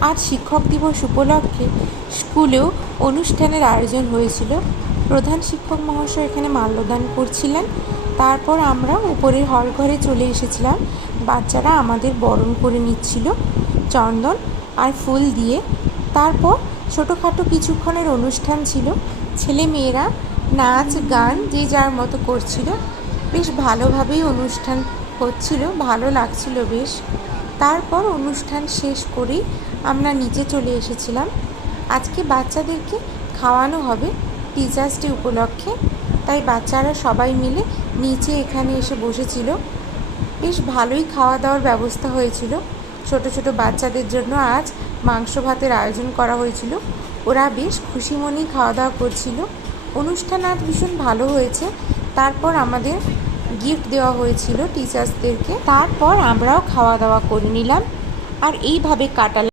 আর শিক্ষক দিবস উপলক্ষে স্কুলেও অনুষ্ঠানের আয়োজন হয়েছিল। প্রধান শিক্ষক মহাশয় এখানে মাল্যদান করছিলেন। তারপর আমরা উপরের হল ঘরে চলে এসেছিলাম। বাচ্চারা আমাদের বরণ করে নিচ্ছিল চন্দন আর ফুল দিয়ে। তারপর ছোটোখাটো কিছুক্ষণের অনুষ্ঠান ছিল। ছেলে মেয়েরা নাচ গান যে যার মতো করছিল। বেশ ভালোভাবেই অনুষ্ঠান হচ্ছিল, ভালো লাগছিল বেশ। তারপর অনুষ্ঠান শেষ করেই আমরা নিচে চলে এসেছিলাম। আজকে বাচ্চাদেরকে খাওয়ানো হবে টিচার্স ডে উপলক্ষে, তাই বাচ্চারা সবাই মিলে নিচে এখানে এসে বসেছিল। বেশ ভালোই খাওয়া দাওয়ার ব্যবস্থা হয়েছিল। ছোট ছোট বাচ্চাদের জন্য আজ মাংস ভাতের আয়োজন করা হয়েছিল। ওরা বেশ খুশি মনেই খাওয়া দাওয়া করছিল। অনুষ্ঠান আজ ভীষণ ভালো হয়েছে। তারপর আমাদের গিফট দেওয়া হয়েছিল টিচার্সদেরকে। তারপর আমরাও খাওয়া দাওয়া করে নিলাম আর এইভাবে কাটালাম